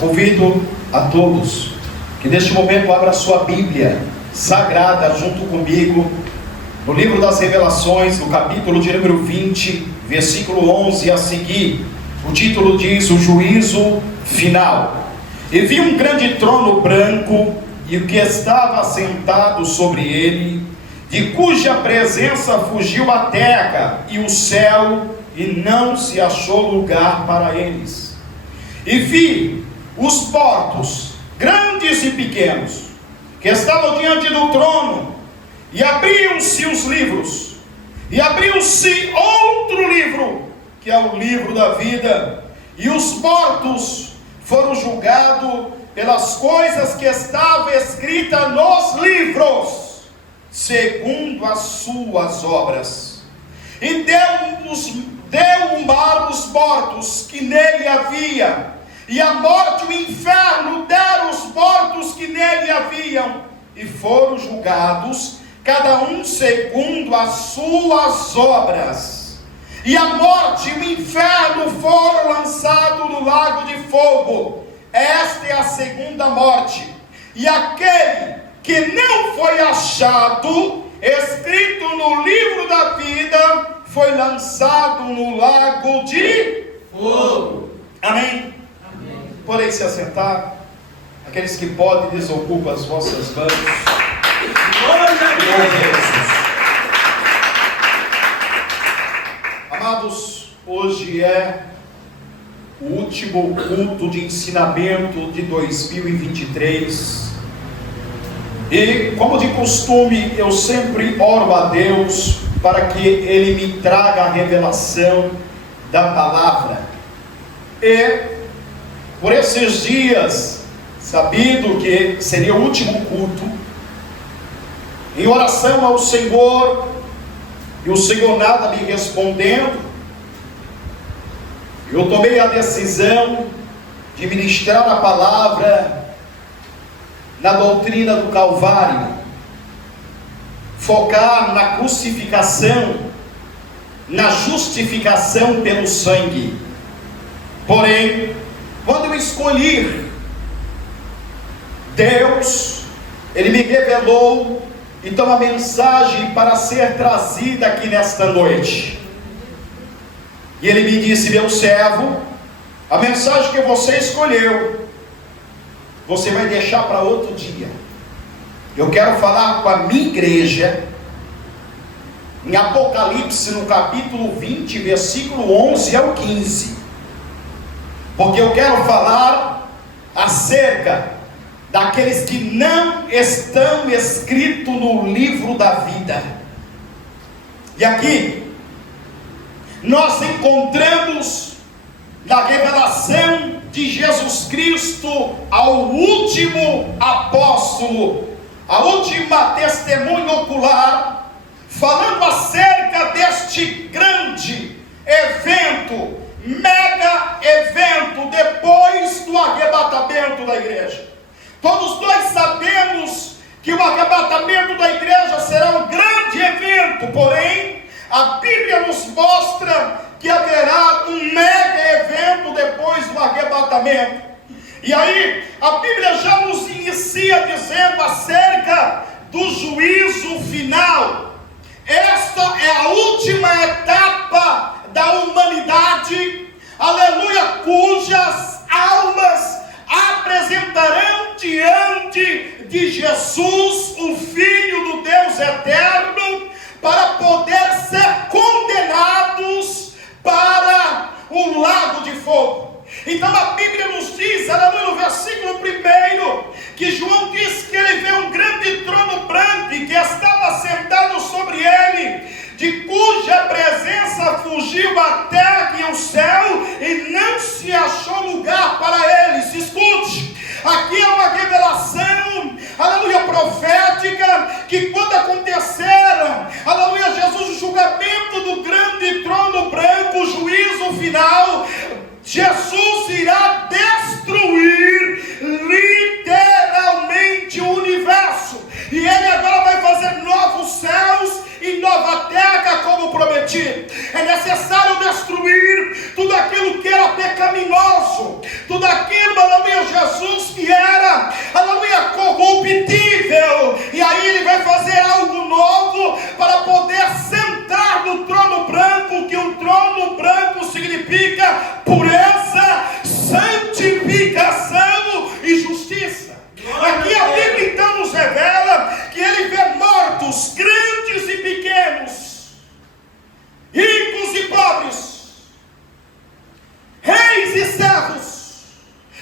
Convido a todos que neste momento abra sua Bíblia Sagrada junto comigo no livro das Revelações, no capítulo de número 20, versículo 11 a seguir. O título diz: o juízo final. E vi um grande trono branco, e o que estava sentado sobre ele, de cuja presença fugiu a terra e o céu, e não se achou lugar para eles. E vi os mortos, grandes e pequenos, que estavam diante do trono, e abriam-se os livros, e abriu-se outro livro, que é o livro da vida, e os mortos foram julgados pelas coisas que estavam escritas nos livros, segundo as suas obras. E deu o mar os mortos que nele havia, e a morte e o inferno deram os mortos que nele haviam, e foram julgados, cada um segundo as suas obras. E a morte e o inferno foram lançados no lago de fogo. Esta é a segunda morte. E aquele que não foi achado escrito no livro da vida foi lançado no lago de fogo. Amém? Amém. Podem se assentar. Aqueles que podem, desocupam as vossas mãos. Amados, hoje é o último culto de ensinamento de 2023. E, como de costume, eu sempre oro a Deus para que Ele me traga a revelação da palavra. E, por esses dias, sabido que seria o último culto, em oração ao Senhor, e o Senhor nada me respondendo, eu tomei a decisão de ministrar a palavra na doutrina do Calvário, focar na crucificação, na justificação pelo sangue. Porém, quando eu escolhi, Deus, Ele me revelou então a mensagem para ser trazida aqui nesta noite. E Ele me disse: meu servo, a mensagem que você escolheu, você vai deixar para outro dia. Eu quero falar com a minha igreja em Apocalipse, no capítulo 20, versículo 11 ao 15, porque eu quero falar acerca daqueles que não estão escritos no livro da vida. E aqui nós encontramos na revelação de Jesus Cristo ao último apóstolo, a última testemunha ocular, falando acerca deste grande evento, mega evento, depois do arrebatamento da igreja. Todos nós sabemos que o arrebatamento da igreja será um grande evento, porém, a Bíblia nos mostra que haverá um mega evento depois do arrebatamento. E aí, a Bíblia já nos inicia dizendo acerca do juízo final. Esta é a última etapa da humanidade, aleluia, cujas almas apresentarão diante de Jesus, o Filho do Deus eterno, para poder ser condenados para o lago de fogo. Então a Bíblia nos diz, aleluia, no versículo 1, que João diz que ele vê um grande trono branco e que estava sentado sobre ele, de cuja presença fugiu a terra e o céu, e não se achou lugar para eles. Escute, aqui é uma revelação, aleluia, profética, que quando aconteceram, aleluia, Jesus, o julgamento do grande trono branco, o juízo final, Jesus irá destruir literalmente o universo, e Ele agora vai fazer novos céus e nova terra, como prometido. É necessário destruir tudo aquilo que era pecaminoso, tudo tudo aquilo, aleluia, Jesus que era, aleluia, corruptível, e aí ele vai fazer algo novo para poder sentar no trono branco, que o trono branco significa pureza, santificação e justiça. Aqui a Bíblia então nos revela que ele vê mortos, grandes e pequenos, ricos e pobres, reis e servos,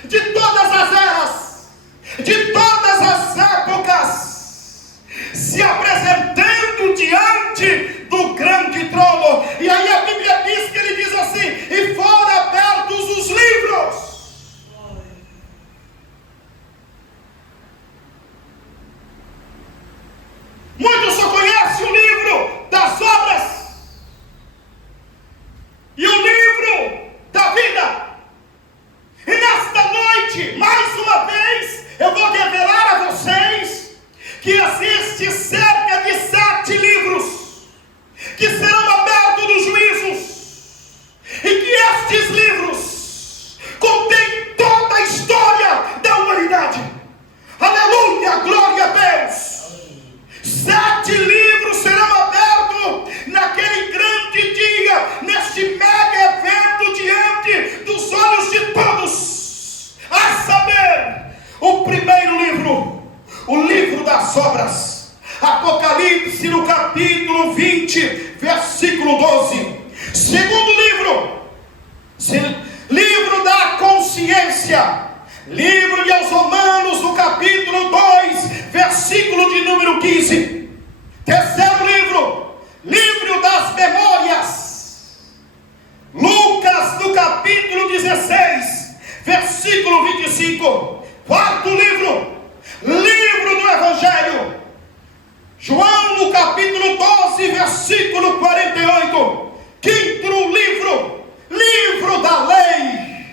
de todas as eras, de todas as épocas, se apresentando diante do grande trono. E aí a Bíblia diz que ele diz assim: e foram abertos os livros. Muitos só conhecem o livro das obras e o livro da vida. E nesta noite, mais uma vez, eu vou revelar a vocês que existe cerca de 7 livros que serão abertos nos juízos, e que estes livros contêm toda a história da humanidade. Aleluia, glória a Deus. 7 livros serão abertos naquele grande dia, neste mega evento, diante dos olhos de todos. A saber, o primeiro livro, o livro das obras, Apocalipse no capítulo 20, versículo 12. Segundo livro, livro da consciência, livro de aos Romanos no capítulo 2, versículo de número 15. Terceiro livro, livro das memórias, Lucas no capítulo 16, versículo 25. Quarto livro, livro do Evangelho, João no capítulo 12, versículo 48. Quinto livro, livro da lei,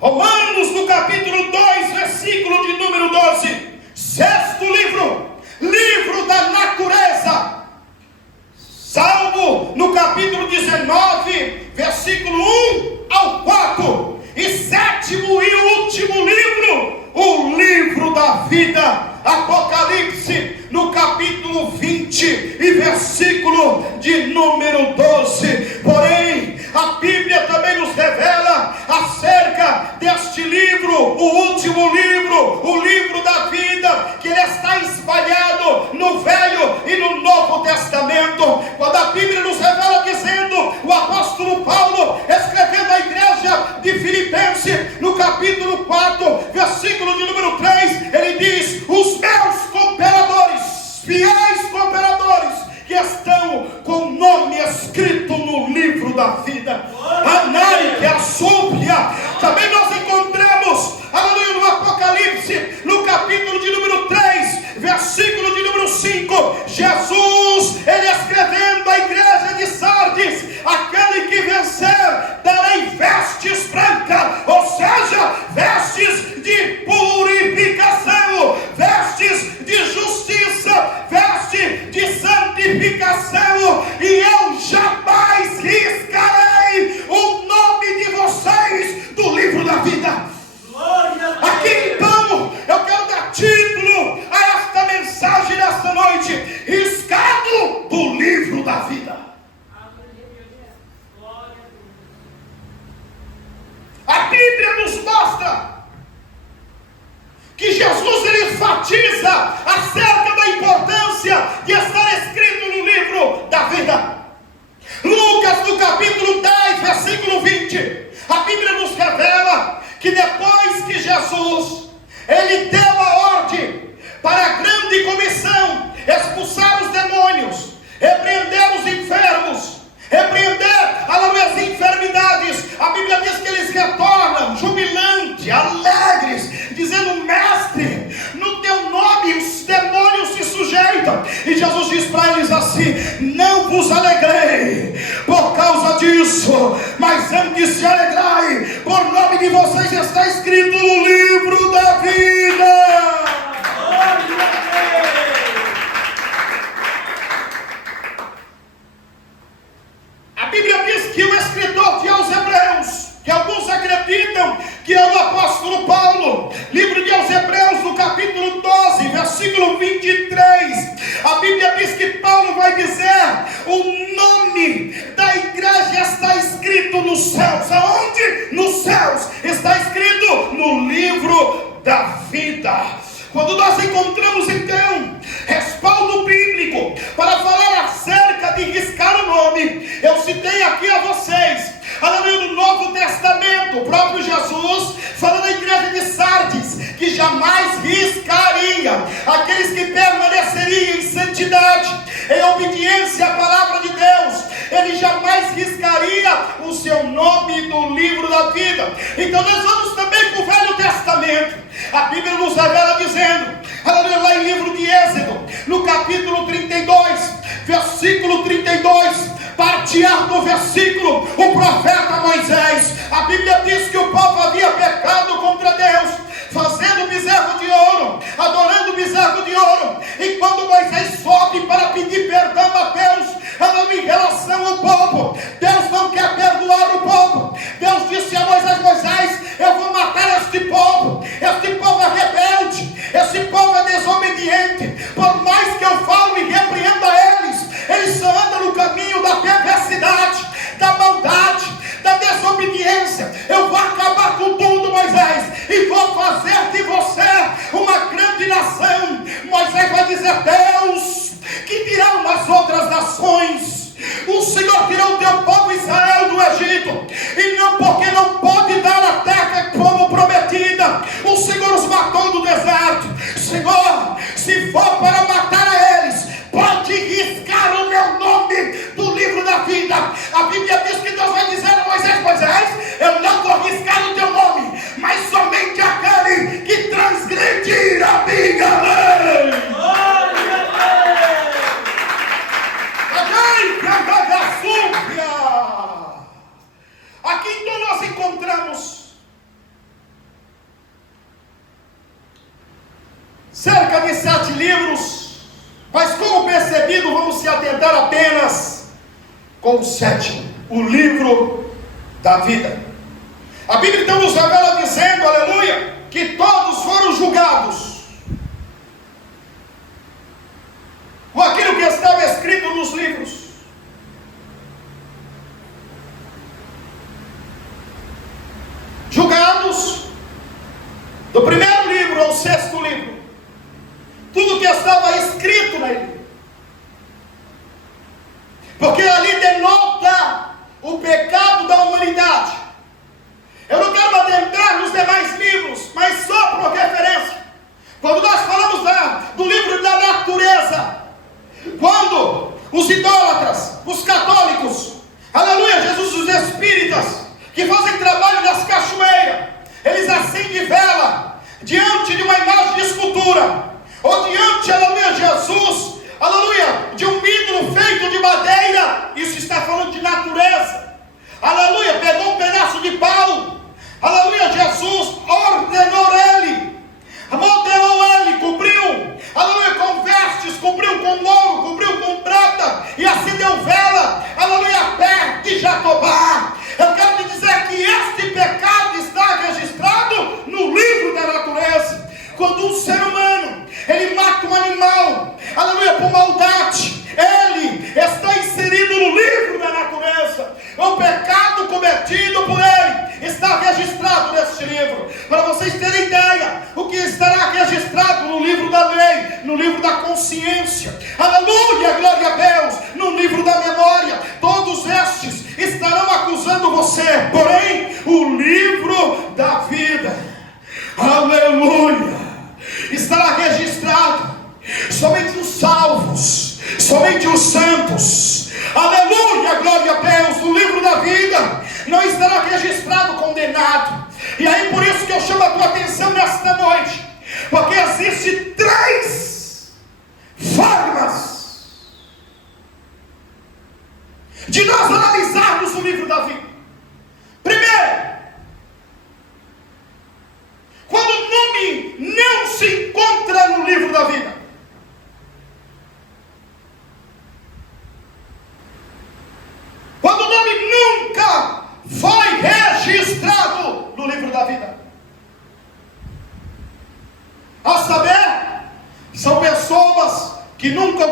Romanos no capítulo 2, versículo de número 12. Sexto livro, livro da natureza, Salmo no capítulo 19, versículo 1 ao 4. E sétimo e último livro, o livro da vida, Apocalipse no capítulo 20 e versículo de número 12. Porém, a Bíblia também nos revela acerca deste livro, o último livro, o livro da vida, que ele está espalhado no Velho e no Novo Testamento. Quando a Bíblia nos revela dizendo, o apóstolo Paulo, escrevendo à igreja de Filipenses, no capítulo 4, versículo de número 3, ele diz: os meus cooperadores, fiéis cooperadores, que estão com o nome escrito no livro da vida, Anai, que é a súplia. Também nós encontramos, aleluia, no Apocalipse, no capítulo de número 3, versículo de número 5, Jesus, ele escrevendo à igreja de Sardes: aquele que vencer, darei vestes brancas, ou seja, vestes de purificação, vestes de justiça, vestes de santificação, e eu jamais riscarei o nome de vocês do livro da vida. Aqui então, eu quero dar título a esta mensagem nesta noite: riscado do livro da vida. A Bíblia nos mostra que Jesus ele enfatiza acerca da importância de estar escrito no livro da vida. Lucas no capítulo 10, versículo 20, a Bíblia nos revela que depois que Jesus ele deu a ordem para a grande comissão expulsar os demônios, repreender os enfermos, repreender as enfermidades, a Bíblia diz que eles retornam jubilantes, alegres, dizendo: mestre, no teu nome os demônios se sujeitam. E Jesus diz para eles assim: não vos alegrei por causa disso, mas antes se alegrai, por nome de vocês está escrito no livro da vida. A Bíblia diz que o escritor de aos Hebreus, que alguns acreditam que é o apóstolo Paulo. Livro de aos Hebreus, no capítulo 12, versículo 23, a Bíblia diz que Paulo vai dizer: o nome da igreja está escrito nos céus. Aonde? Nos céus. Está escrito no livro da vida. Quando nós encontramos então respaldo bíblico para falar acerca de riscar o nome, eu citei aqui a vocês, aleluia, no Novo Testamento, o próprio Jesus falando à igreja de Sardes que jamais riscaria aqueles que permaneceriam em santidade, em obediência à palavra de Deus. Ele jamais riscaria o seu nome do livro da vida. Então nós vamos também para o Velho Testamento. A Bíblia nos revela dizendo, aleluia, lá em livro de Êxodo, no capítulo 32, versículo 32, partear do versículo, o profeta Moisés, a Bíblia diz que o povo havia pecado contra Deus, fazendo bezerro de ouro, adorando bezerro de ouro. E quando Moisés sobe para pedir perdão a Deus, aleluia, em relação ao povo, Deus não quer perdoar o povo. Deus disse a Moisés: Moisés, eu vou matar este povo é rebelde, esse povo é desobediente. Por mais que eu falo e repreenda eles só andam no caminho da perversidade, da maldade, da desobediência. Eu vou acabar com tudo, Moisés, e vou fazer de você uma grande nação. Moisés vai dizer: Deus, que dirão as outras nações? O Senhor tirou o teu povo Israel do Egito, e não porque não pode dar a terra como prometida, o Senhor os matou no deserto. Senhor, se for para matar a eles, pode riscar o meu nome do livro da vida. A Bíblia diz que Deus vai dizer a Moisés: Moisés, eu não vou riscar o teu nome, mas somente aquele que transgredir a minha lei. Aqui então nós encontramos cerca de 7 livros, mas como percebido, vamos se atentar apenas com o 7º, o livro da vida. A Bíblia então nos revela dizendo, aleluia, que todos foram julgados com aquilo que estava escrito nos livros. Julgados do primeiro livro ao 6º livro, tudo que estava escrito nele, porque ali denota o pecado da humanidade. Eu não quero adentrar nos demais livros, mas só por referência. Quando nós falamos do livro da natureza, quando os idólatras, os católicos, aleluia, Jesus, os espíritas, que fazem trabalho nas cachoeiras, eles acendem vela diante de uma imagem de escultura, ou diante, aleluia, Jesus, aleluia, de um ídolo feito de madeira. Isso está falando de natureza. Aleluia, pegou um pedaço de pau, aleluia, Jesus ordenou ele, modelou ele, cobriu, aleluia, com vestes, cobriu com ouro, cobriu com prata, e acendeu vela, aleluia, perto de Jatobá. Eu quero te dizer que este pecado está registrado no livro da natureza. Quando um ser humano, ele mata um animal, aleluia, por maldade, ele está inserido no livro da natureza. O pecado cometido por ele está registrado neste livro. Para vocês terem ideia, o que estará registrado no livro da lei, no livro da consciência, aleluia, glória a Deus, no livro da memória, todos estes estarão acusando você. Porém, o livro da vida, aleluia, estará registrado. Somente os salvos, somente os santos, aleluia, glória a Deus, no livro da vida não estará registrado condenado. E aí por isso que eu chamo a tua atenção nesta noite, porque existem 3 formas de nós analisarmos o livro da vida. Primeiro, quando o nome não se encontra no livro da vida. Quando o nome nunca foi registrado no livro da vida.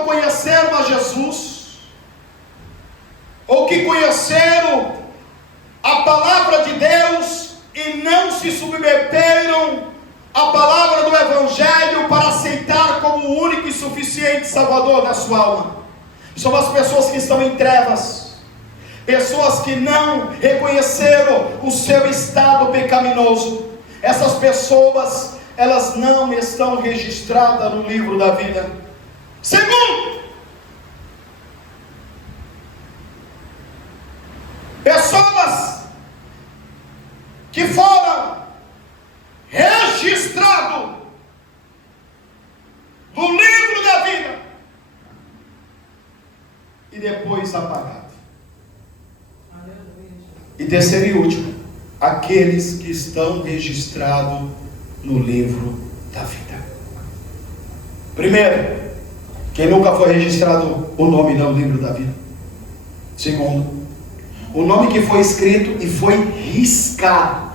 não conheceram a Jesus, ou que conheceram a palavra de Deus e não se submeteram à palavra do Evangelho para aceitar como o único e suficiente Salvador da sua alma. São as pessoas que estão em trevas, pessoas que não reconheceram o seu estado pecaminoso. Essas pessoas, elas não estão registradas no livro da vida. Segundo, pessoas que foram registradas no livro da vida e depois apagadas. E terceiro e último, aqueles que estão registrados no livro da vida. Primeiro, quem nunca foi registrado o nome no livro da vida. Segundo, o nome que foi escrito e foi riscado,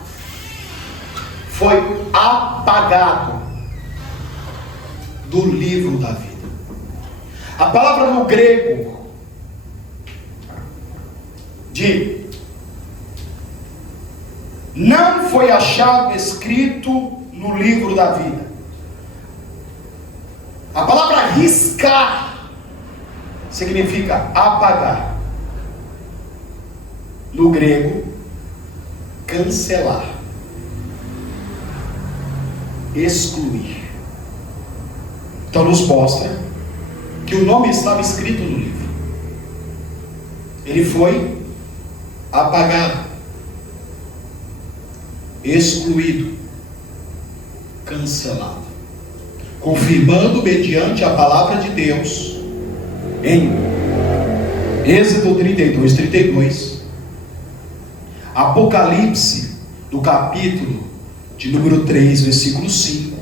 foi apagado do livro da vida. A palavra no grego de não foi achado escrito no livro da vida. A palavra riscar significa apagar. No grego, cancelar, excluir. Então nos mostra que o nome estava escrito no livro. Ele foi apagado, excluído, cancelado, confirmando mediante a palavra de Deus em Êxodo 32, Apocalipse do capítulo de número 3, versículo 5,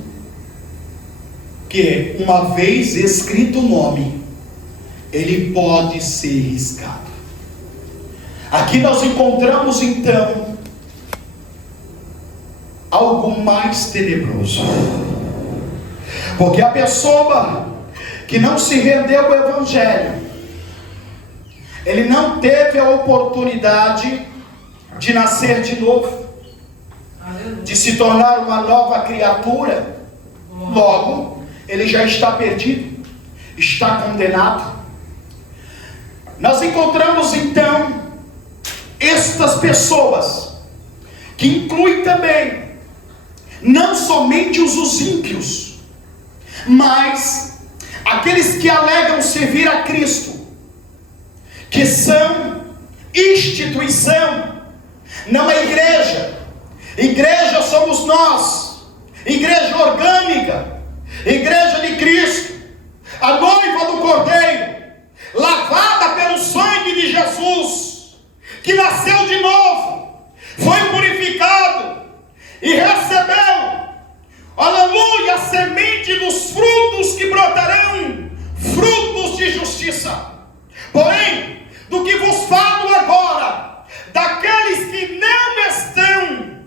que uma vez escrito o nome, ele pode ser riscado. Aqui nós encontramos então algo mais tenebroso, porque a pessoa que não se rendeu ao Evangelho, ele não teve a oportunidade de nascer de novo, de se tornar uma nova criatura. Logo, ele já está perdido, está condenado. Nós encontramos então estas pessoas, que inclui também não somente os ímpios, mas aqueles que alegam servir a Cristo, que são instituição, não é igreja. Igreja somos nós, igreja orgânica, igreja de Cristo, a noiva do Cordeiro, lavada pelo sangue de Jesus, que nasceu de novo, foi purificado e recebeu, aleluia, a semente dos frutos que brotarão, frutos de justiça. Porém, do que vos falo agora, daqueles que não estão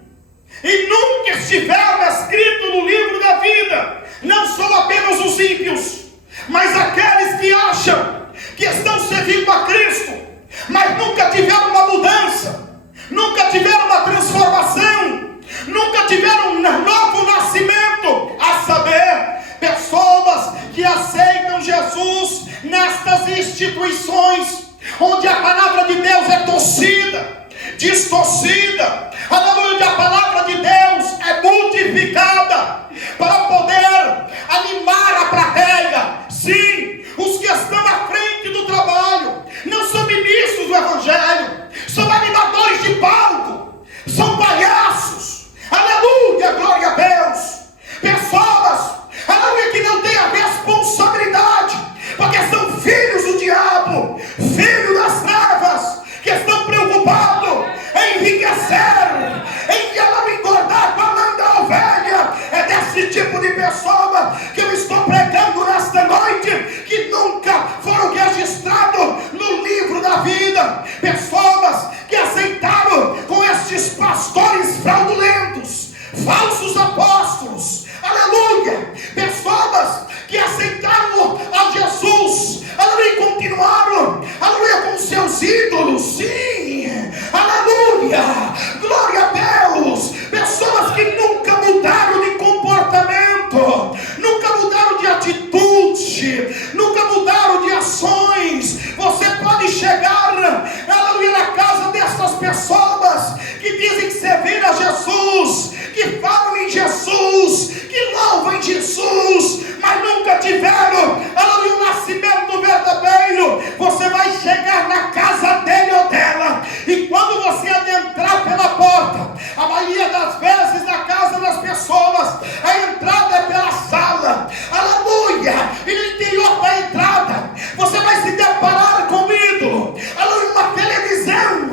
e nunca estiveram escritos no livro da vida, não são apenas os ímpios, mas aqueles que acham que estão servindo a Cristo, mas nunca tiveram uma mudança, nunca tiveram uma transformação, nunca tiveram um novo nascimento, a saber, pessoas que aceitam Jesus nestas instituições, onde a palavra de Deus é torcida, distorcida, onde a palavra de Deus é multiplicada, para poder animar a plateia. Sim, os que estão à frente do trabalho não são ministros do Evangelho, são animadores de palco, são palhaços, aleluia, glória a Deus. Pessoas, aleluia, que não têm a responsabilidade, porque são filhos do diabo, filhos das trevas, que estão preocupados em enriquecer, em ela engordar com a lã da ovelha. É desse tipo de pessoa que eu estou pregando nesta noite, que nunca foram registrados no livro da vida. Pessoas que aceitaram com estes pastores fraudulentos, falsos apóstolos, aleluia. Pessoas que aceitaram a Jesus pessoas que dizem servir a Jesus, que falam em Jesus, que louvam em Jesus, mas nunca tiveram, aleluia, um nascimento verdadeiro. Você vai chegar na casa dele ou dela, e quando você adentrar pela porta, a maioria das vezes na casa das pessoas, a entrada é pela sala, aleluia, e no interior da entrada, você vai se deparar com um ídolo, aleluia, uma televisão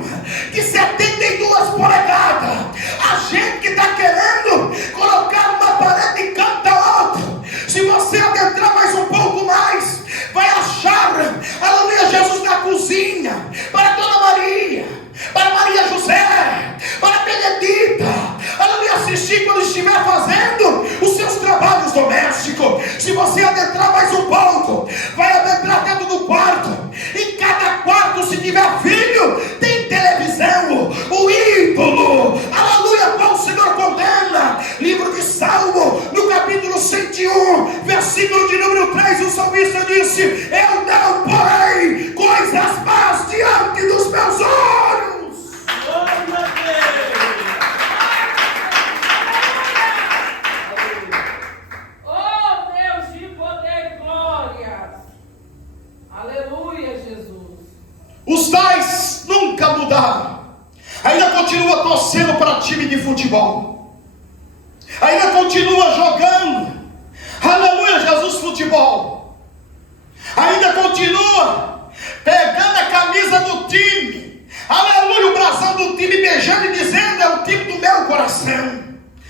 de 72 polegadas, a gente que está querendo colocar uma parede e canta outra. Se você adentrar mais um pouco mais, vai achar, aleluia, Jesus na cozinha, para Dona Maria, para Maria José, para Benedita, aleluia, assistir quando estiver fazendo os seus trabalhos domésticos. Se você adentrar mais um pouco, vai adentrar dentro do quarto. Em cada quarto, se tiver filho, tem televisão, o ídolo, aleluia, qual o Senhor condena. Livro de Salmo, no capítulo 101, versículo de número 3, o salmista disse: eu não porei coisas más diante dos meus olhos. Oh Deus de poder e glória, aleluia, Jesus. Os tais nunca mudaram, ainda continua torcendo para time de futebol, ainda continua jogando, aleluia, Jesus, futebol, ainda continua pegando a camisa do time, aleluia, o brasão do time, beijando e dizendo: é o time do meu coração.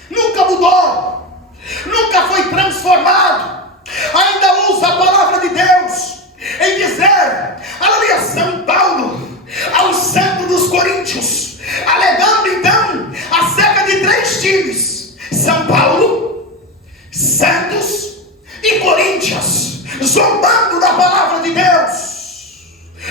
Nunca mudou, nunca foi transformado, ainda usa a palavra de Deus em dizer, aleluia, São Paulo ao santo dos Coríntios, alegando então acerca de 3 times: São Paulo, Santos e Corinthians, zombando da palavra de Deus,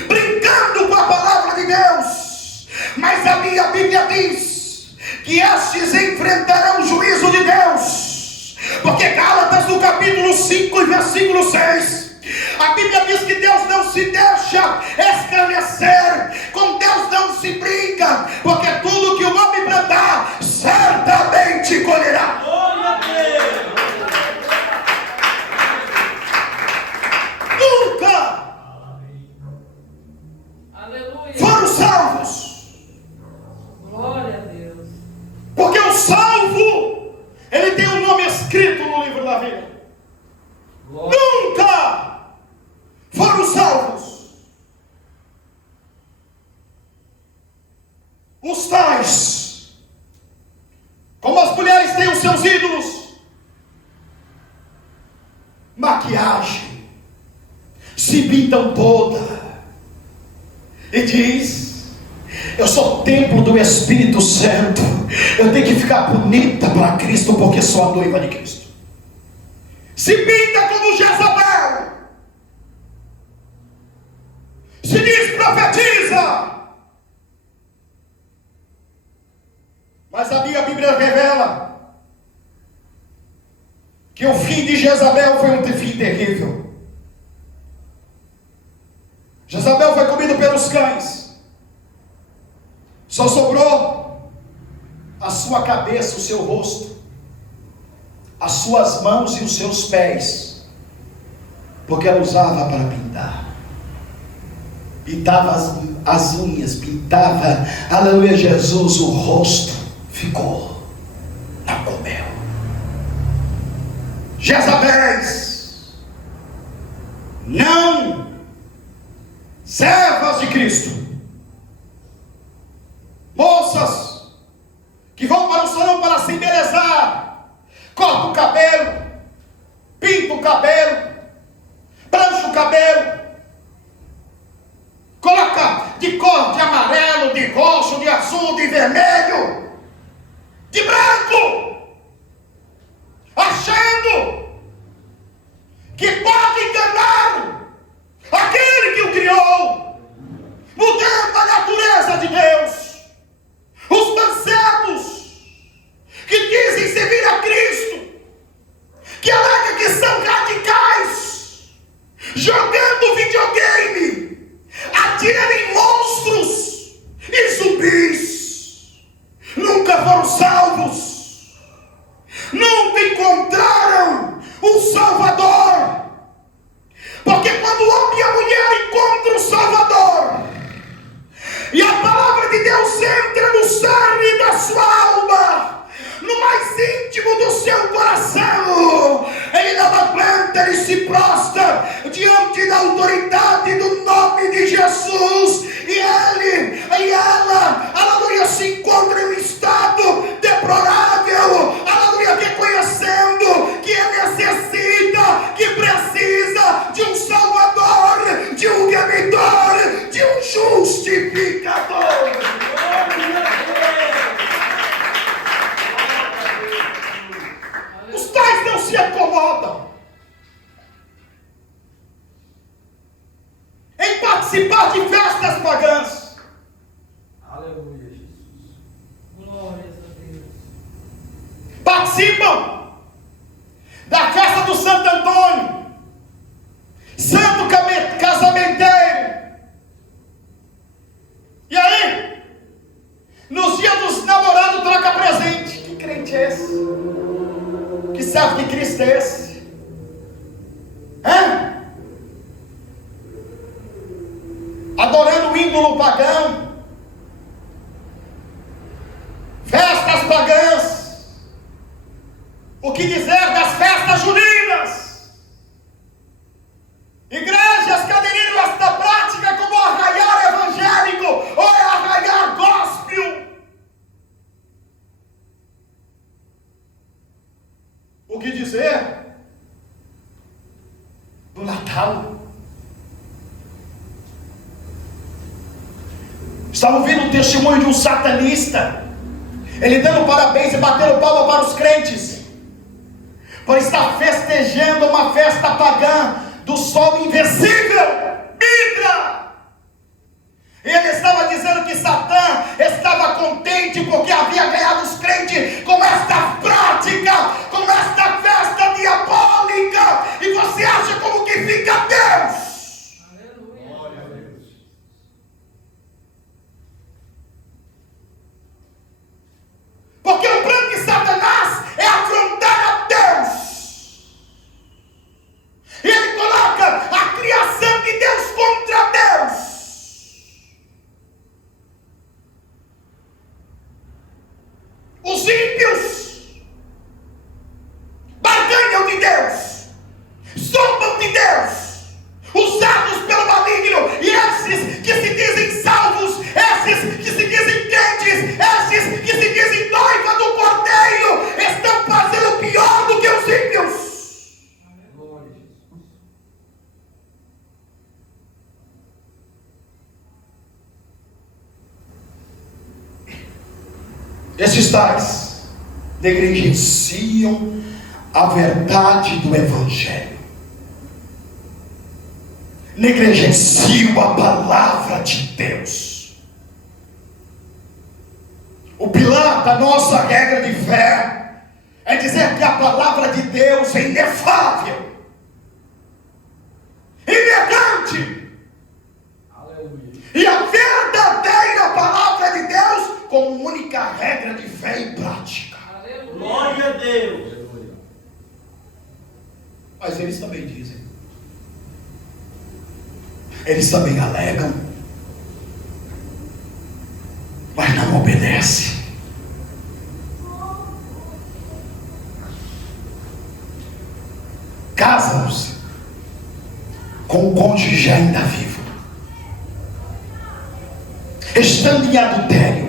brincando com a palavra de Deus. Mas a minha Bíblia diz que estes enfrentarão o juízo de Deus, porque Gálatas no capítulo 5 e versículo 6, a Bíblia diz que Deus não se deixa escarnecer, com Deus não se brinca, porque tudo que o homem plantar, certamente colherá. Nunca foram salvos. Glória a Deus. Porque o salvo, ele tem um nome escrito no livro da vida. Glória. Nunca foram salvos. Os tais, como as mulheres têm os seus ídolos, maquiagem, se pintam toda e diz: eu sou templo do Espírito Santo, eu tenho que ficar bonita para Cristo, porque sou a noiva de Cristo. Se pinta como Jezabel, se diz profetiza, mas a minha Bíblia revela que o fim de Jezabel foi um fim terrível. Jezabel foi comido pelos cães, só sobrou a sua cabeça, o seu rosto, as suas mãos e os seus pés, porque ela usava para pintar. Pintava as unhas, pintava, aleluia, Jesus, o rosto, ficou, não comeu. Jezabéis, não servas de Cristo, moças que vão para o salão para se embelezar, corta o cabelo, pinta o cabelo, prancha o cabelo, coloca de cor de amarelo, de roxo, de azul, de vermelho, de branco, achando que pode enganar aquele que o criou, mudando a natureza de Deus. Os mancebos que dizem servir a Cristo, que alegam que são radicais, jogando videogame, atiram em monstros e zumbis. zumbis, nunca foram salvos, nunca encontraram um Salvador. Porque quando o homem e a mulher encontram o Salvador, e a palavra de Deus entra no cerne da sua alma, no mais íntimo do seu coração, ele não aguenta, ele se prostra diante da autoridade do nome de Jesus, e ele e ela, aleluia, se encontram em um estado deplorável, aleluia, reconhecendo que necessita, que precisa de um Salvador, de um Redentor, de um justificador. Os tais não se acomodam em participar de festas pagãs. Aleluia, Jesus. Glórias a Deus. Participam da festa do Santo Antônio, santo casamenteiro. E aí, nos dias dos namorados, troca presente. Que crente é esse? Que servo de Cristo é esse? Hã? Adorando o ídolo pagão, festas pagãs. O que dizer das festas juninas? Igrejas que aderiram a esta prática como arraiar evangélico ou arraiar gospel. O que dizer do Natal? Estava ouvindo o testemunho de um satanista, ele dando parabéns e batendo palma para os crentes, por estar festejando uma festa pagã do sol invisível, Mitra. Ele estava dizendo que Satã estava contente porque havia ganhado os crentes com esta prática, com esta festa diabólica. E você acha como que fica Deus? Aleluia. Glória a Deus. Porque o plano de Satanás é afrontar a Deus. E ele coloca a criação de Deus contra Deus. Os ímpios barganham de Deus, zombam de Deus, usados pelo maligno. E esses que se dizem salvos, esses que se dizem crentes, esses que se dizem noiva do Cordeiro, estão fazendo pior do que os ímpios. Glória a Jesus. Esses tais negligenciam a verdade do Evangelho, negligenciam a palavra de Deus. O pilar da nossa regra de fé é dizer que a palavra de Deus é inefável, inegante, Aleluia. e a verdadeira palavra de Deus como única regra de fé e prática. Aleluia. Glória a Deus. Aleluia. Mas eles também dizem, eles também alegam, mas não obedecem. Casam-se com o cônjuge ainda vivo, estando em adultério.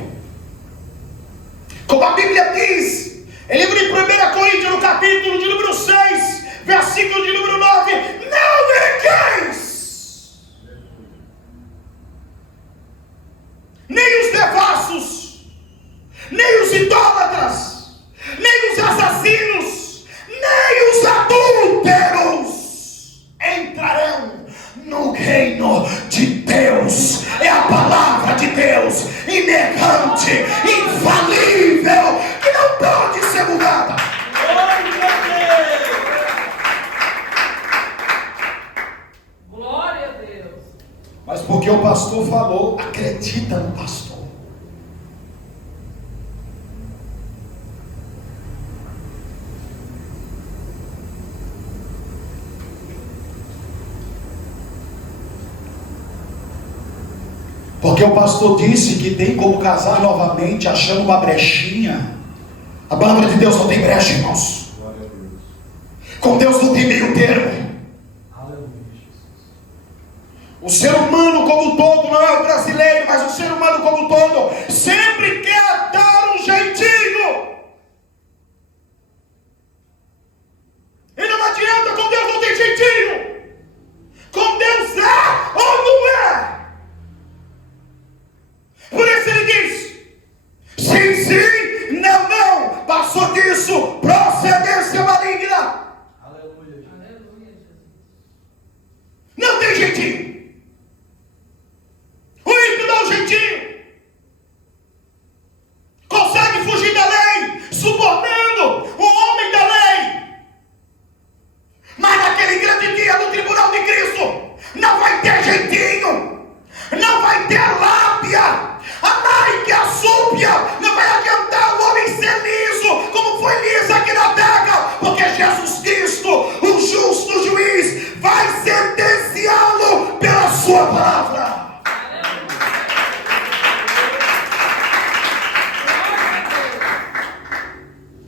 Como a Bíblia diz, em livro de 1 Coríntios, no capítulo de número 6, versículo de número 9: não negueis, nem os devassos, nem os idólatras, nem os assassinos, nem os adúlteros entrarão no reino de Deus. É a palavra de Deus, inegante, infalível, que não pode ser mudada. Glória a Deus. Mas porque o pastor falou, acredita no pastor. o pastor disse que tem como casar novamente, achando uma brechinha. A palavra de Deus não tem brecha, irmãos. Com Deus não tem meio termo. O ser humano como um todo, não é o brasileiro, mas o ser humano como um todo, sempre quer dar um jeitinho. E não adianta, com Deus não tem jeitinho. Com Deus é ou não é. Por isso ele diz: sim, sim, não, não. Passou disso, procedência maligna. Aleluia. Não tem jeitinho. O ímpio dá um jeitinho. Consegue fugir da lei, subornando o homem da lei. Mas naquele grande dia do tribunal de Cristo, não vai ter jeitinho. Não vai ter lábia. A Nike, a súbia, não vai adiantar o homem ser liso, como foi liso aqui na terra, porque Jesus Cristo, o justo juiz, vai sentenciá-lo pela sua palavra.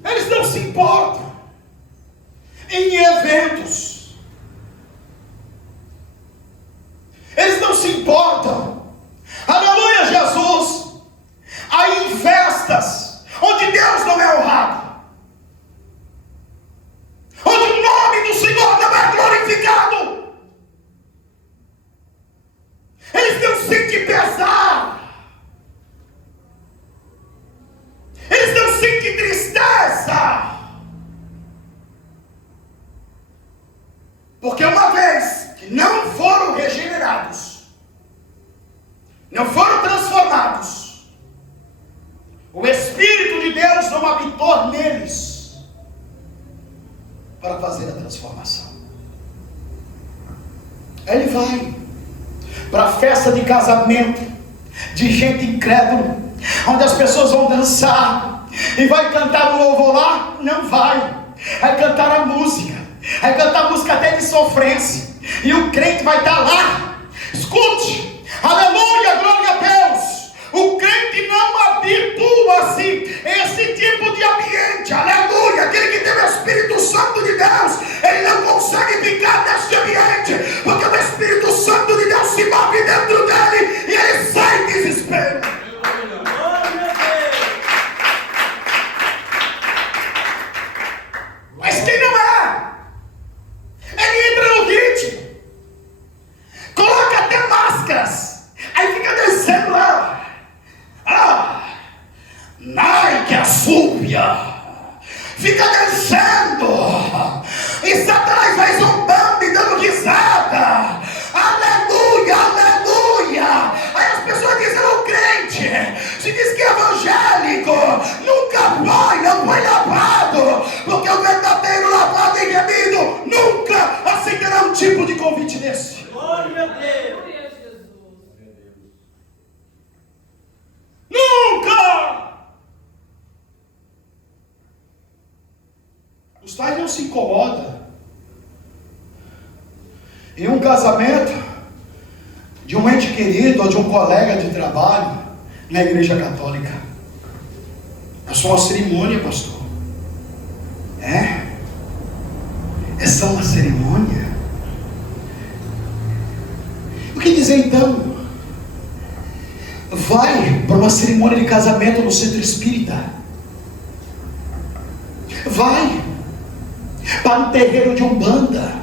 Eles não se importam em eventos. Eles não se importam, aleluia, Jesus, aí em festas onde Deus não é honrado, onde o nome do Senhor não é glorificado. Eles não sentem pesar, eles não sentem tristeza, porque uma vez que não foram regenerados, não foram transformados, o Espírito de Deus não habitou neles para fazer a transformação. Ele vai para a festa de casamento de gente incrédula, onde as pessoas vão dançar e vai cantar o louvor lá? Não vai. Vai cantar a música, vai cantar música até de sofrência, e o crente vai estar lá. Escute, aleluia, glória a Deus. O crente não habitua-se esse tipo de ambiente, aleluia. Aquele que tem o Espírito Santo de Deus, ele não consegue ficar nesse ambiente, porque o Espírito Santo de Deus se move dentro dele e ele sai em desespero. Mas quem não é, ele entra no ritmo, coloca até máscaras, aí fica descendo lá. Nike, a súbia, fica descendo, e Satanás vai zombando e dando risada. Aleluia, aleluia. Aí as pessoas dizem: o crente se diz que é evangélico, nunca foi, não foi lavado, porque o verdadeiro lavado e remido nunca aceitará um tipo de convite desse. Glória a Deus. Nunca! Os pais não se incomodam em um casamento de um ente querido ou de um colega de trabalho na igreja católica. É só uma cerimônia, pastor. É só uma cerimônia. O que dizer então? Vai para uma cerimônia de casamento no centro espírita. Vai para um terreiro de Umbanda.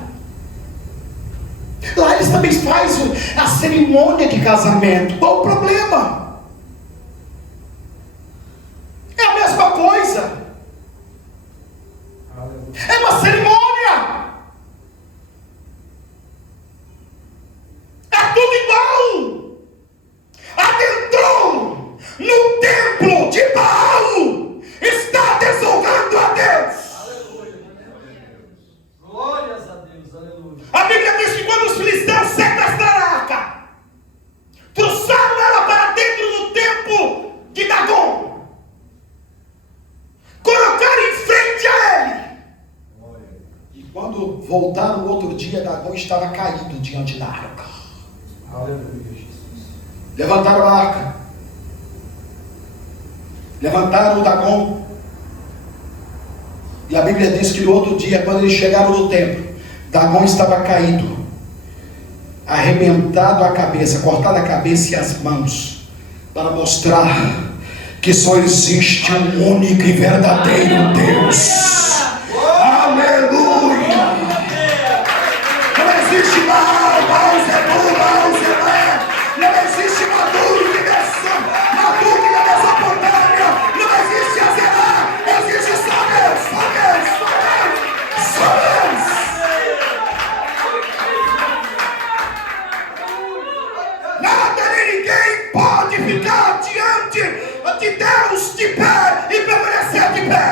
Lá eles também fazem a cerimônia de casamento. Qual o problema? É a mesma coisa. É uma cerimônia. É tudo igual. Adentrou no templo de Baal, está desonrando a Deus. Glórias a Deus, aleluia. A Bíblia diz que quando os filisteus sequestraram a arca, trouxeram ela para dentro do templo de Dagon, colocaram em frente a ele, e quando voltaram no outro dia, Dagon estava caído diante da arca. Aleluia, Jesus. Levantaram a arca. Levantaram o Dagom. E a Bíblia diz que no outro dia, quando eles chegaram no templo, Dagom estava caído, arrebentado a cabeça, cortada a cabeça e as mãos, para mostrar que só existe um único e verdadeiro Deus. Aleluia! Não existe Baal, Baal-Zebub, Baal-Zelé. Não existe Marduk na Mesopotâmia. Não existe Azerá. Existe só Deus, só Deus, só Deus, só Deus. Nada nem ninguém pode ficar diante de Deus de pé e permanecer de pé.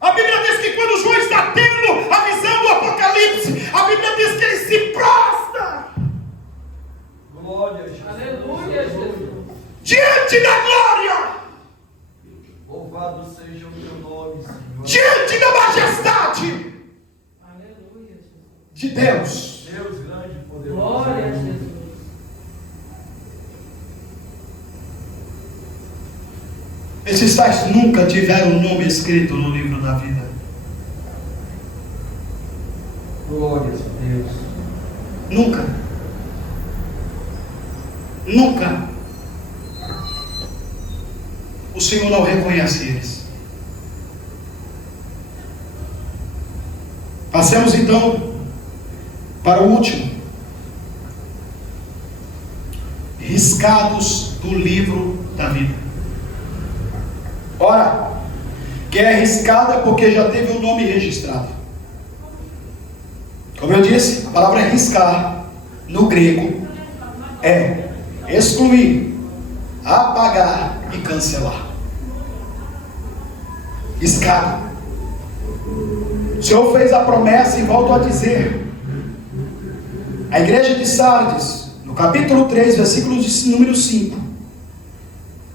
A Bíblia diz que quando João está tendo a visão do Apocalipse, a Bíblia diz que ele se prostra. Glória a Jesus. Aleluia, Jesus. Diante da glória, Louvado seja o teu nome, Senhor. diante da majestade Aleluia, Jesus. de Deus. Deus grande e poderoso. Glória a Jesus. Esses tais nunca tiveram o nome escrito no livro da vida. Glórias a Deus. Nunca. Nunca. O Senhor não reconhece eles. Passemos então para o último. Riscados do livro da vida. Ora, que é riscada porque já teve o nome registrado. Como eu disse, a palavra riscar no grego é excluir, apagar e cancelar. Riscado. O Senhor fez a promessa e volto a dizer. A igreja de Sardes, no capítulo 3, versículo de número 5.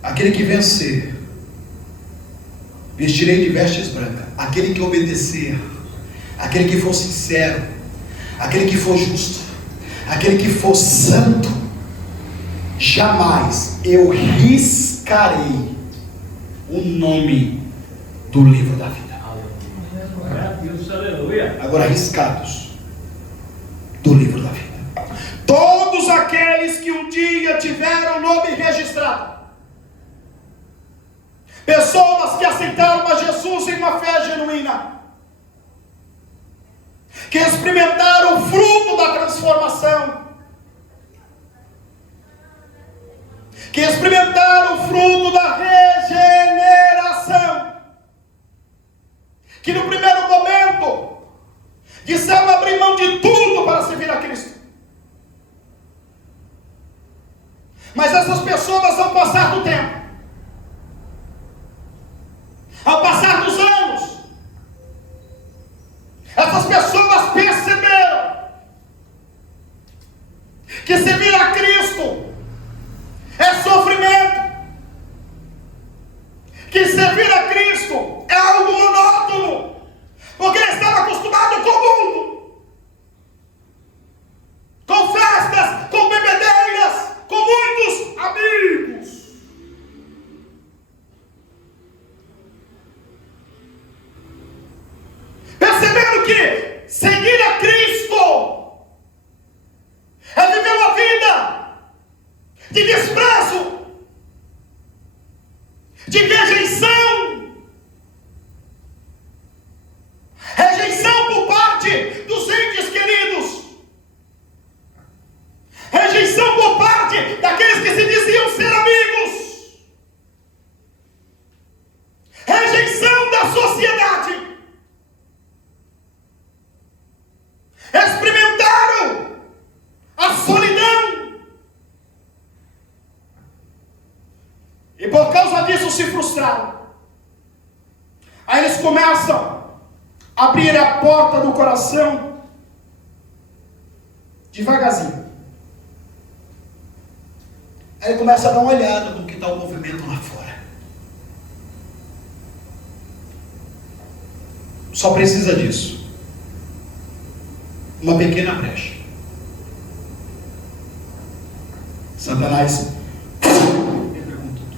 Aquele que vencer, vestirei de vestes brancas. Aquele que obedecer, aquele que for sincero, aquele que for justo, aquele que for santo, jamais eu riscarei o nome do livro da vida. Agora, riscados do livro da vida. Todos aqueles que um dia tiveram o nome registrado, pessoas que aceitaram a Jesus em uma fé genuína, que experimentaram o fruto da transformação, que experimentaram o fruto da regeneração, que no primeiro momento disseram abrir mão de tudo para servir a Cristo. Mas essas pessoas, ao passar do tempo, ao passar dos anos, essas pessoas perceberam que servir a Cristo é sofrimento, que servir a Cristo é algo monótono, porque ele estava acostumado com o mundo, com festas, com bebedeiras, com muitos amigos. Perceberam que seguir a Cristo é viver uma vida de desprezo, de rejeição, por parte dos entes queridos, rejeição por parte daqueles que se diziam ser amigos, rejeição da sociedade. Experimentaram a solidão e por causa disso se frustraram. Aí eles começam a abrir a porta do coração devagarzinho. Aí ele começa a dar uma olhada no que está o movimento lá fora. Só precisa disso. Uma pequena brecha. Satanás entra com tudo.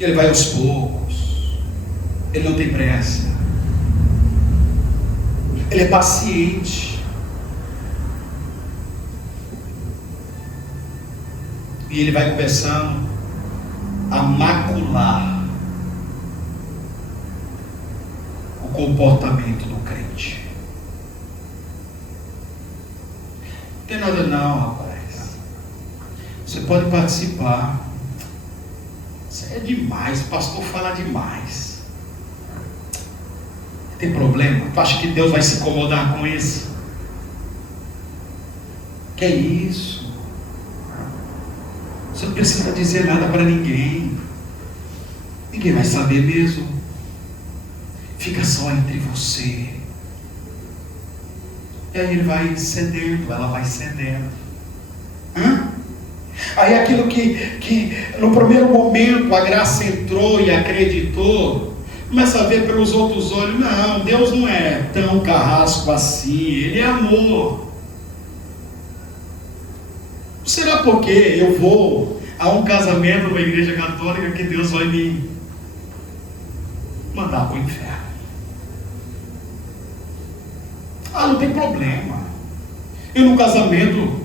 Ele vai aos poucos. Ele não tem pressa. Ele é paciente. E ele vai começando a macular o comportamento do crente. Não tem nada não, rapaz. Você pode participar. Isso é demais, o pastor fala demais. Tem problema? Tu acha que Deus vai se incomodar com isso? Que é isso? Você não precisa dizer nada para ninguém. Ninguém vai saber mesmo. Fica só entre você. E aí ele vai cedendo, ela vai cedendo. Aí aquilo que no primeiro momento a graça entrou e acreditou, começa a ver pelos outros olhos. Não, Deus não é tão carrasco assim. Ele é amor. Será porque eu vou a um casamento numa igreja católica que Deus vai me mandar para o inferno? Não tem problema. Eu num casamento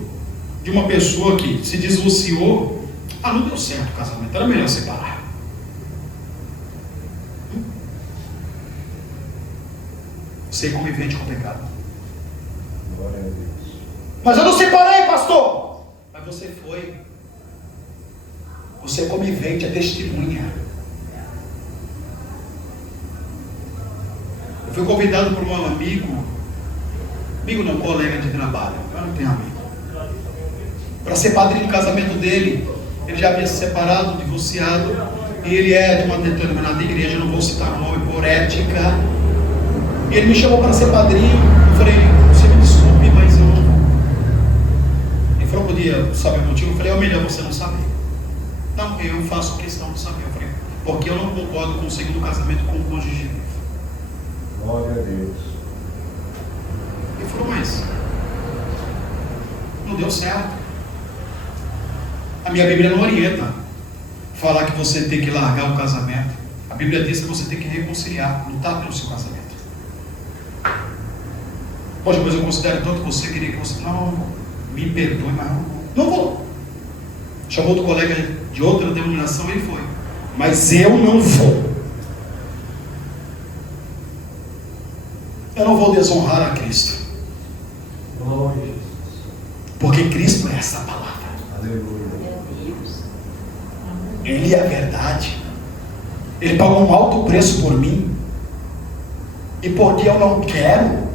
de uma pessoa que se divorciou, não deu certo o casamento, era melhor separar. Ser conivente com o pecado. Glória a Deus. Mas eu não separei, pastor. Mas você foi. Você é conivente, é testemunha. Eu fui convidado por um amigo não, colega de trabalho, eu não tenho amigo, para ser padrinho do casamento dele. Ele já havia se separado, divorciado, e ele é de uma determinada igreja, eu não vou citar o nome por ética. E ele me chamou para ser padrinho. Eu falei, você me desculpe, mas eu não vou. Ele falou, podia saber o motivo? Eu falei, é melhor você não saber. Não, eu faço questão de saber. Eu falei, porque eu não concordo com o segundo casamento com o cônjuge. Glória a Deus. Ele falou, mas não deu certo. A minha Bíblia não orienta falar que você tem que largar o casamento. A Bíblia diz que você tem que reconciliar, lutar pelo seu casamento. Poxa, mas eu considero tanto você, queria que você... Não, me perdoe, mas não vou. Chamou outro colega de outra denominação e ele foi. Mas eu não vou. Eu não vou desonrar a Cristo. Glória a Jesus. Porque Cristo é essa palavra. Aleluia. Ele é a verdade. Ele pagou um alto preço por mim. E porque eu não quero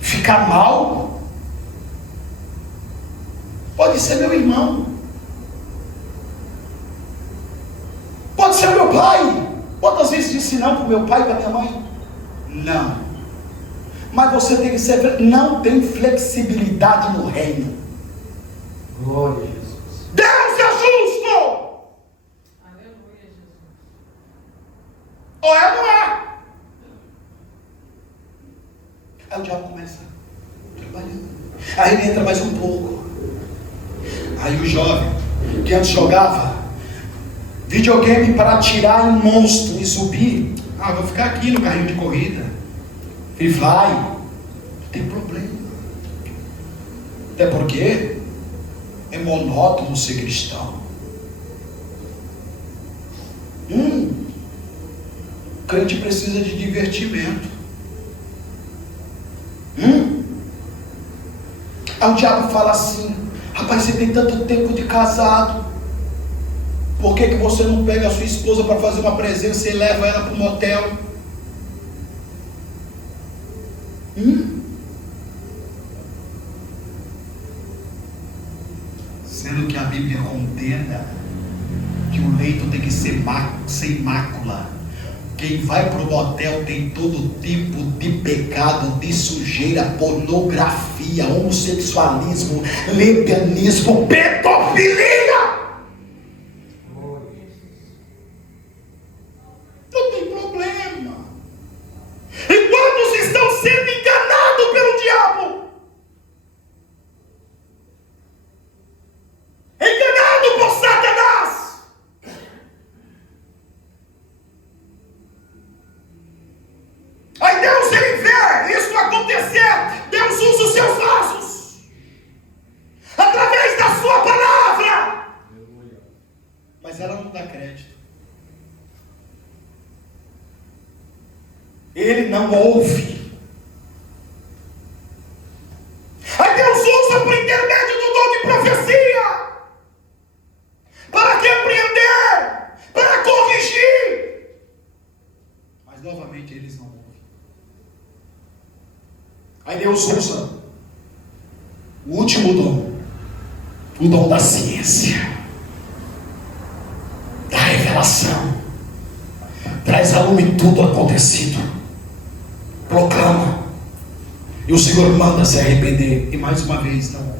ficar mal, pode ser meu irmão, pode ser meu pai. Quantas vezes disse não para o meu pai e para a minha mãe? Não. Mas você tem que ser, não tem flexibilidade no reino. Glória a Jesus. Deus é justo! Aleluia, Jesus. Ou é ou não é? Aí o diabo começa trabalhando. Aí ele entra mais um pouco. Aí o jovem que antes jogava videogame para atirar em monstro e subir, vou ficar aqui no carrinho de corrida. Ele vai, não tem problema. Até porque é monótono ser cristão. O crente precisa de divertimento. Aí o diabo fala assim: rapaz, você tem tanto tempo de casado, por que você não pega a sua esposa para fazer uma presença e leva ela para um motel? Sendo que a Bíblia condena que o leito tem que ser sem mácula. Quem vai para o motel tem todo tipo de pecado, de sujeira, pornografia, homossexualismo, lesbianismo, pedofilia. Não tem problema. E quantos estão sendo enganados pelo diabo? mas ela não dá crédito. Ele não ouve. Aí Deus usa por intermédio do dom de profecia para repreender, para corrigir. Mas novamente eles não ouvem. Aí Deus usa o último dom, o dom da ciência, da revelação. Traz a lume tudo acontecido, proclama, e o Senhor manda se arrepender, e mais uma vez não ouve.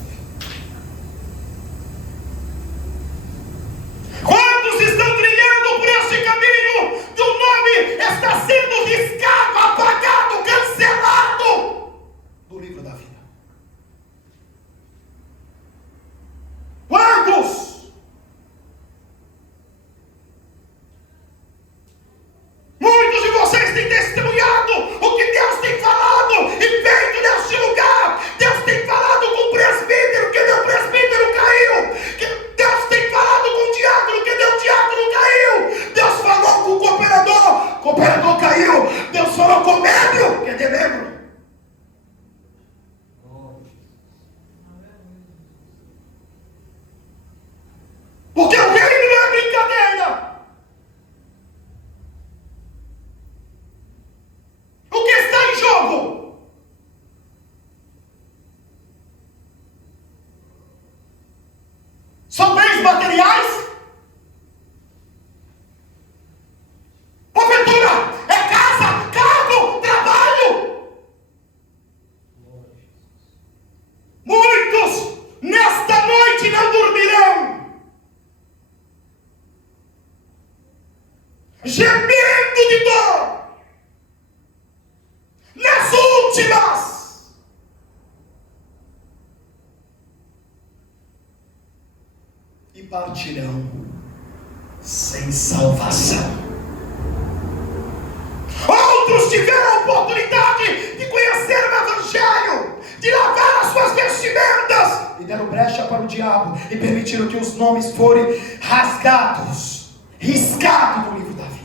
Quantos estão trilhando por este caminho? Teu nome está sendo riscado, apagado, cancelado do livro da vida. Quantos? Muitos de vocês têm testemunhado o que Deus tem falado e feito neste lugar. Deus tem falado com o presbítero, que deu presbítero caiu. Que Deus tem falado com o diácono, que deu diácono caiu. Deus falou com o cooperador caiu. Deus falou com o membro, que é membro. Porque o reino não é brincadeira. O que está em jogo? São bens materiais? Porventura é casa, carro, trabalho? Muitos nesta noite não dormirão, gemendo de dor nas últimas. E partirão sem salvação. Outros tiveram a oportunidade de conhecer o Evangelho, de lavar as suas vestimentas, e deram brecha para o diabo, e permitiram que os nomes forem rasgados, riscados do livro da vida.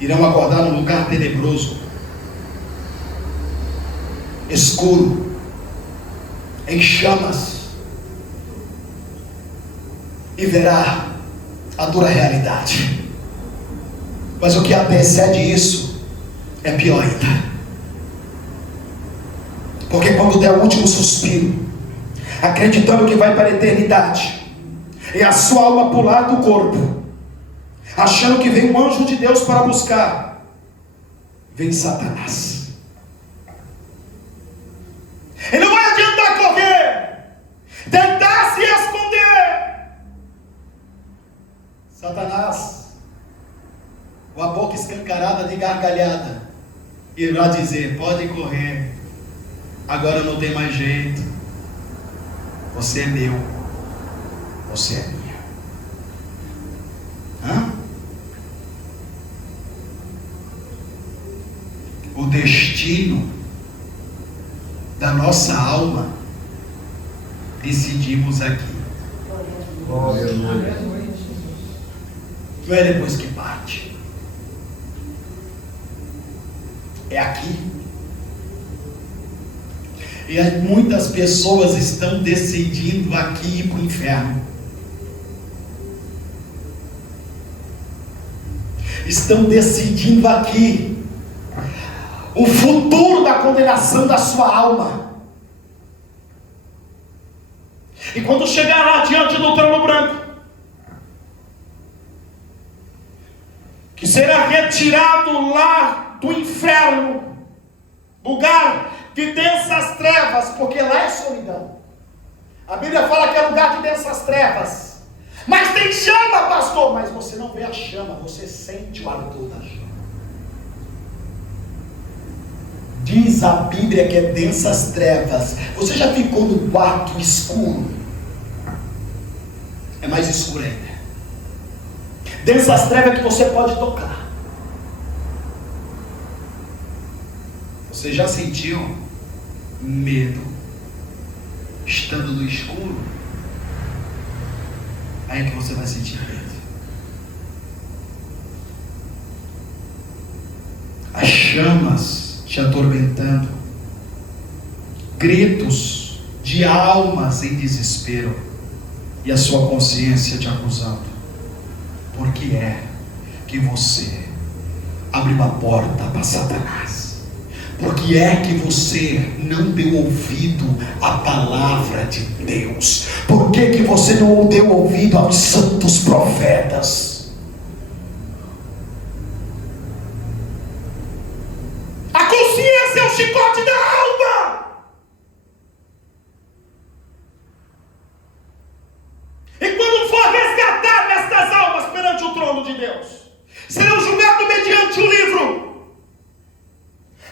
Irão acordar num lugar tenebroso, escuro, em chamas, e verá a dura realidade. Mas o que antecede isso é pior ainda. Porque quando der o último suspiro, acreditando que vai para a eternidade, e a sua alma pular do corpo, achando que vem um anjo de Deus para buscar, vem Satanás. E não vai adiantar correr, tentar se esconder. Satanás, com a boca escancarada de gargalhada, irá dizer: pode correr, agora não tem mais jeito, você é meu, você é minha. O destino da nossa alma decidimos aqui. Não é depois que parte, é aqui. E muitas pessoas estão decidindo aqui ir para o inferno. Estão decidindo aqui o futuro da condenação da sua alma. E quando chegar lá diante do trono branco, que será retirado lá do inferno, lugar de densas trevas, porque lá é solidão. A Bíblia fala que é lugar de densas trevas, mas tem chama, pastor. Mas você não vê a chama, você sente o ardor da chama. Diz a Bíblia que é densas trevas. Você já ficou no quarto escuro? É mais escuro ainda. Densas trevas que você pode tocar. Você já sentiu medo estando no escuro? Aí é que você vai sentir medo. As chamas te atormentando, gritos de almas em desespero, e a sua consciência te acusando. Por que é que você abre uma porta para Satanás? Por que é que você não deu ouvido à palavra de Deus? Por que você não deu ouvido aos santos profetas? A consciência é o chicote da alma. E quando for resgatar estas almas perante o trono de Deus, serão julgados mediante o livro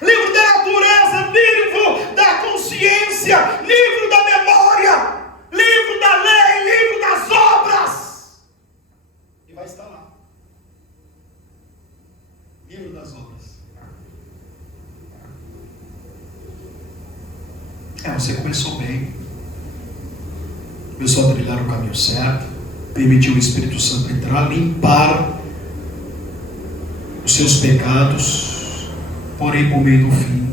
da natureza, livro da consciência, livro da memória, livro da lei, livro das obras. E vai estar lá. Livro das obras. Você começou bem. Começou a trilhar o caminho certo. Permitiu o Espírito Santo entrar, limpar os seus pecados. Porém, por meio do fim,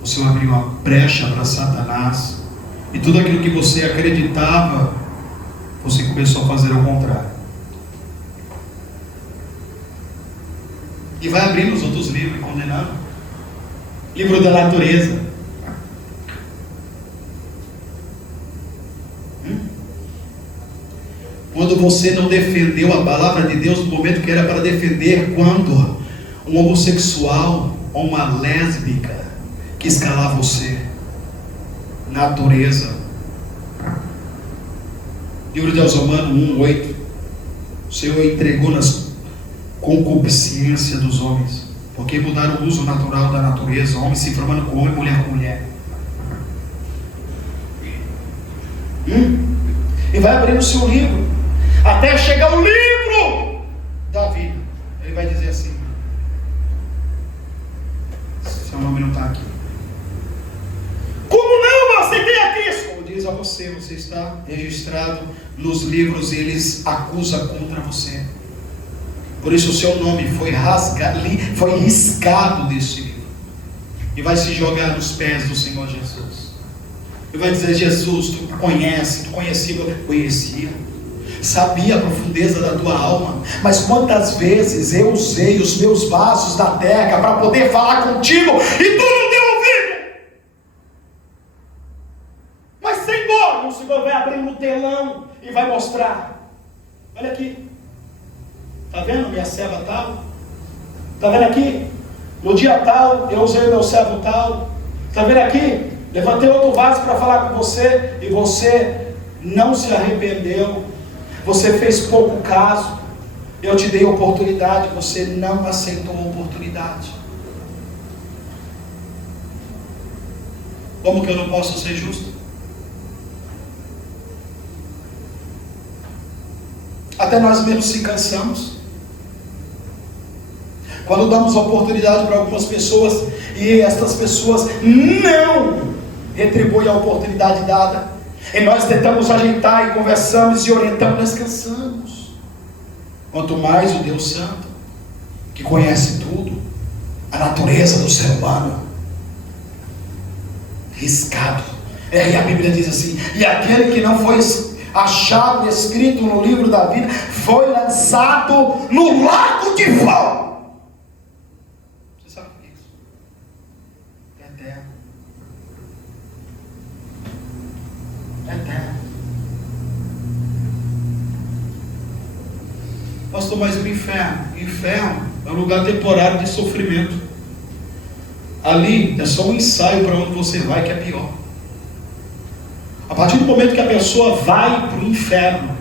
você abriu uma brecha para Satanás. E tudo aquilo que você acreditava, você começou a fazer ao contrário. E vai abrindo os outros livros e condenando. Livro da natureza. Quando você não defendeu a palavra de Deus no momento que era para defender, quando um homossexual ou uma lésbica quis calar você, natureza. Livro de Romanos 1:8. O Senhor entregou nas concupiscências dos homens, porque mudaram o uso natural da natureza, homem se formando com homem, mulher com mulher. E vai abrir o seu livro, até chegar o livro da vida. Ele vai dizer assim: seu nome não está aqui. Como não? Você tem aqui. Como diz a você, você está registrado nos livros, eles acusam contra você. Por isso o seu nome foi riscado desse livro. E vai se jogar nos pés do Senhor Jesus. E vai dizer: Jesus, tu conhecia, sabia a profundeza da tua alma, mas quantas vezes eu usei os meus vasos da terra para poder falar contigo e tu não deu ouvido. Mas Senhor, o Senhor vai abrir no telão e vai mostrar: olha aqui, está vendo minha serva tal? Está vendo aqui? No dia tal eu usei o meu servo tal. Está vendo aqui? Levantei outro vaso para falar com você e você não se arrependeu. Você fez pouco caso. Eu te dei oportunidade, você não aceitou a oportunidade. Como que eu não posso ser justo? Até nós mesmos se cansamos. Quando damos oportunidade para algumas pessoas e estas pessoas não retribuem a oportunidade dada, e nós tentamos ajeitar e conversamos e orientamos, nós cansamos. Quanto mais o Deus Santo, que conhece tudo, a natureza do ser humano, riscado. E a Bíblia diz assim: e aquele que não foi achado escrito no livro da vida foi lançado no lago de fogo. Você sabe o que é isso? É eterno. Eterno. Pastor, mas o inferno? O inferno é um lugar temporário de sofrimento. Ali é só um ensaio para onde você vai, que é pior. A partir do momento que a pessoa vai para o inferno,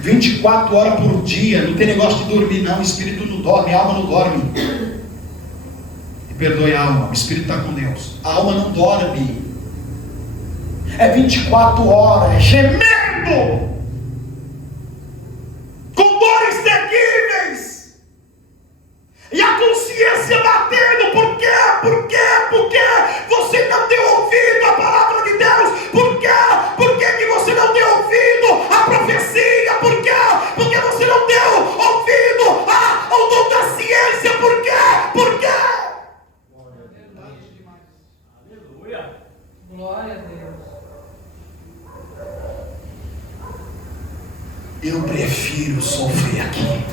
24 horas por dia, não tem negócio de dormir não, o espírito não dorme, a alma não dorme. E perdoe a alma, o espírito está com Deus. A alma não dorme. É 24 horas, gemendo, com dores terríveis, e a consciência batendo. Por quê? Por quê? Por quê? paciência. Por quê? Por quê? Aleluia. Glória a Deus. Eu prefiro sofrer aqui.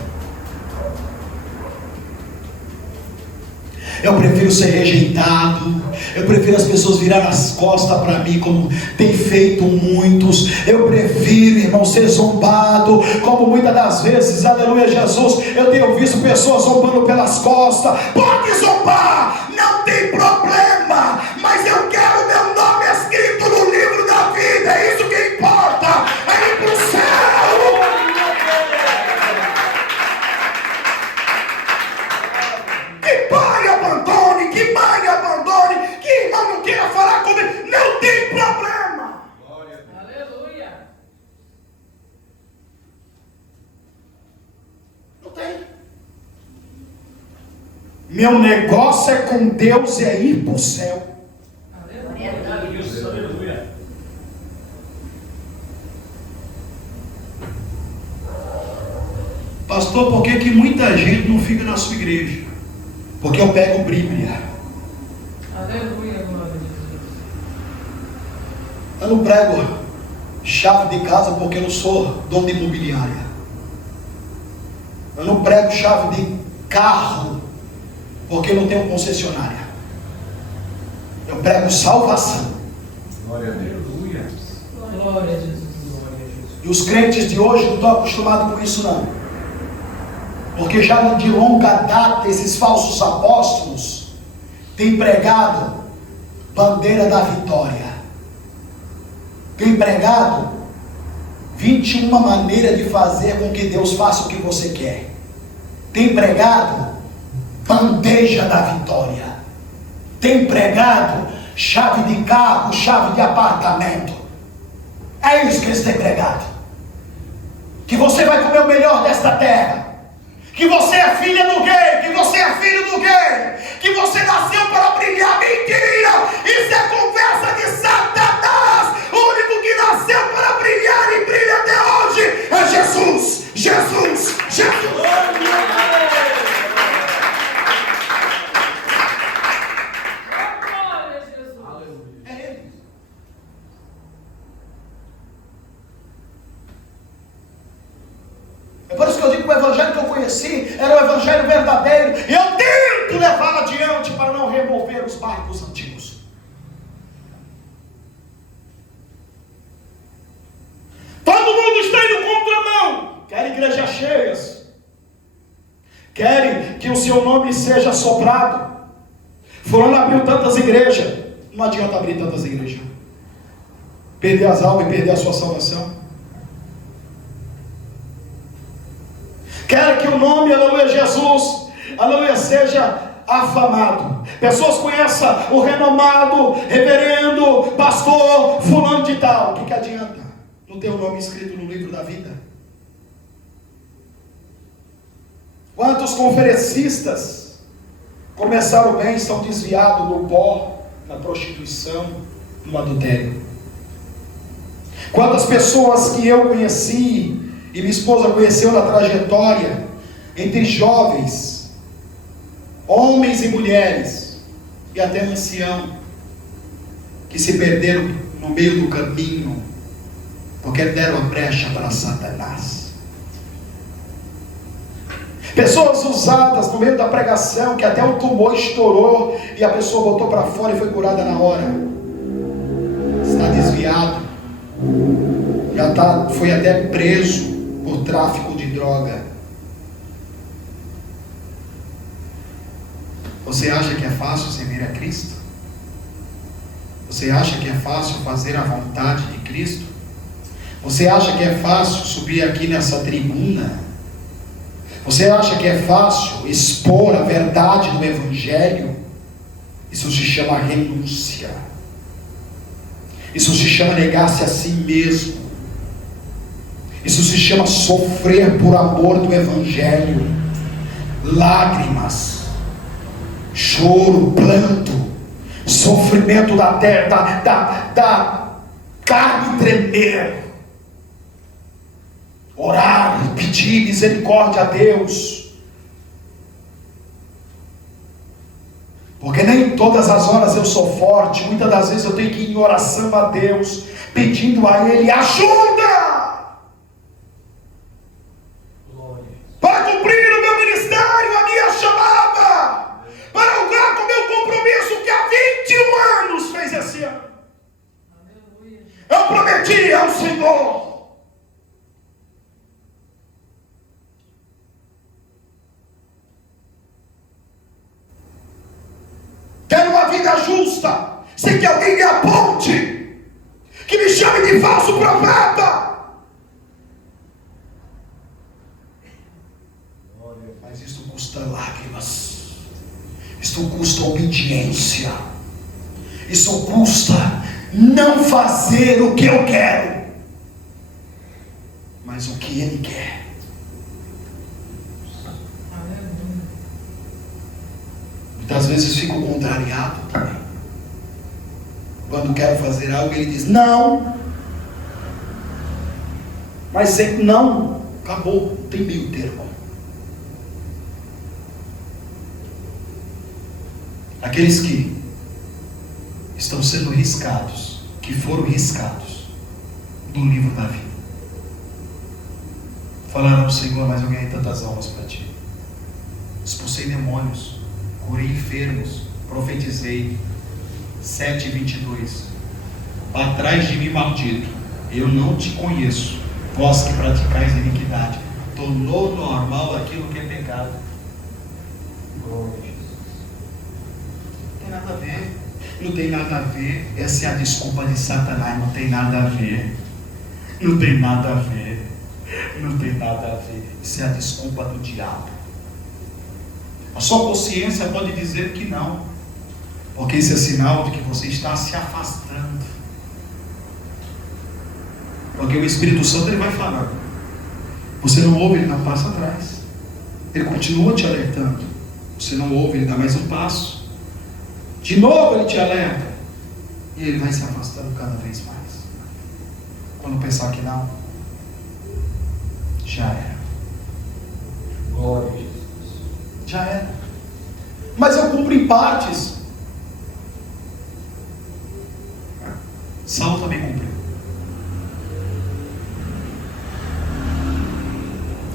Eu prefiro ser rejeitado. Eu prefiro as pessoas virarem as costas para mim, como tem feito muitos. Eu prefiro, irmão, ser zombado, como muitas das vezes, aleluia, Jesus, eu tenho visto pessoas zombando pelas costas. Pode zombar, não tem problema, mas eu quero meu nome escrito no livro da vida. É isso que importa. É ir para o céu. Que pai abandone, que mãe abandone, que irmão não queira falar comigo, não tem problema. Aleluia. Não tem. Meu negócio é com Deus, é ir para o céu. Aleluia. Pastor, por que muita gente não fica na sua igreja? Porque eu pego Bíblia. Aleluia, glória a Deus. Eu não prego chave de casa porque eu não sou dono de imobiliária. Eu não prego chave de carro porque eu não tenho concessionária. Eu prego salvação. Glória a Deus. Glória a Jesus. E os crentes de hoje não estão acostumados com isso não. Porque já de longa data esses falsos apóstolos têm pregado bandeira da vitória. Tem pregado 21 maneiras de fazer com que Deus faça o que você quer. Tem pregado bandeja da vitória. Tem pregado chave de carro, chave de apartamento. É isso que eles têm pregado. Que você vai comer o melhor desta terra. Que você é filha do rei, que você é filho do rei, que você nasceu para brilhar. Mentira! Isso é conversa de Satanás. O único que nasceu para brilhar e brilha até hoje é Jesus. Jesus, Jesus. Glória a Jesus. É Ele. É por isso que eu digo que o evangelho que eu conheci era o evangelho verdadeiro. E eu tento levá-lo adiante para não remover os barcos antigos. Todo mundo está indo contramão. Querem igrejas cheias. Querem que o seu nome seja soprado. Fulano abriu tantas igrejas. Não adianta abrir tantas igrejas. Perder as almas e perder a sua salvação. Quer que o nome, aleluia, Jesus, aleluia, seja afamado. Pessoas conheçam o renomado reverendo, pastor, fulano de tal. O que adianta? Não ter o nome escrito no livro da vida? Quantos conferencistas começaram bem, estão desviados no pó, na prostituição, no adultério? Quantas pessoas que eu conheci e minha esposa conheceu na trajetória, entre jovens, homens e mulheres, e até ancião, que se perderam no meio do caminho, porque deram a brecha para Satanás. Pessoas usadas no meio da pregação, que até o tumor estourou, e a pessoa botou para fora e foi curada na hora. Está desviado, foi até preso por tráfico de droga. Você acha que é fácil servir a Cristo? Você acha que é fácil fazer a vontade de Cristo? Você acha que é fácil subir aqui nessa tribuna? Você acha que é fácil expor a verdade do Evangelho? Isso se chama renúncia. Isso se chama negar-se a si mesmo. Isso se chama sofrer por amor do Evangelho. Lágrimas, choro, pranto, sofrimento da terra, da carne tremer. Orar, pedir misericórdia a Deus. Porque nem todas as horas eu sou forte. Muitas das vezes eu tenho que ir em oração a Deus, pedindo a Ele ajuda para cumprir o meu ministério, a minha chamada, para honrar com o meu compromisso que há 21 anos fez esse ano. Eu prometi ao Senhor. Quero uma vida justa, sem que alguém me aponte, que me chame de falso profeta. Mas isso custa lágrimas, isso custa obediência, isso custa não fazer o que eu quero, mas o que Ele quer. Muitas vezes fico contrariado também. Quando quero fazer algo, Ele diz não. Mas sempre não. Acabou, não tem meio termo. Aqueles que estão sendo riscados, que foram riscados do livro da vida, falaram: Senhor, mas eu ganhei tantas almas para Ti, expulsei demônios, curei enfermos, profetizei. 7:22. Atrás de mim, maldito, eu não te conheço, vós que praticais iniquidade. Tornou normal aquilo que é pecado. Não tem nada a ver. Não tem nada a ver. Essa é a desculpa de Satanás. Não tem nada a ver. Não tem nada a ver. Não tem nada a ver. Isso é a desculpa do diabo. A sua consciência pode dizer que não, porque isso é sinal de que você está se afastando. Porque o Espírito Santo, ele vai falando. Você não ouve, ele dá um passo atrás. Ele continua te alertando. Você não ouve, ele dá mais um passo. De novo ele te alerta. E ele vai se afastando cada vez mais. Quando pensar que não, já era. Glória a Jesus. Já era. Mas eu cumpro em partes. Saul também cumpriu.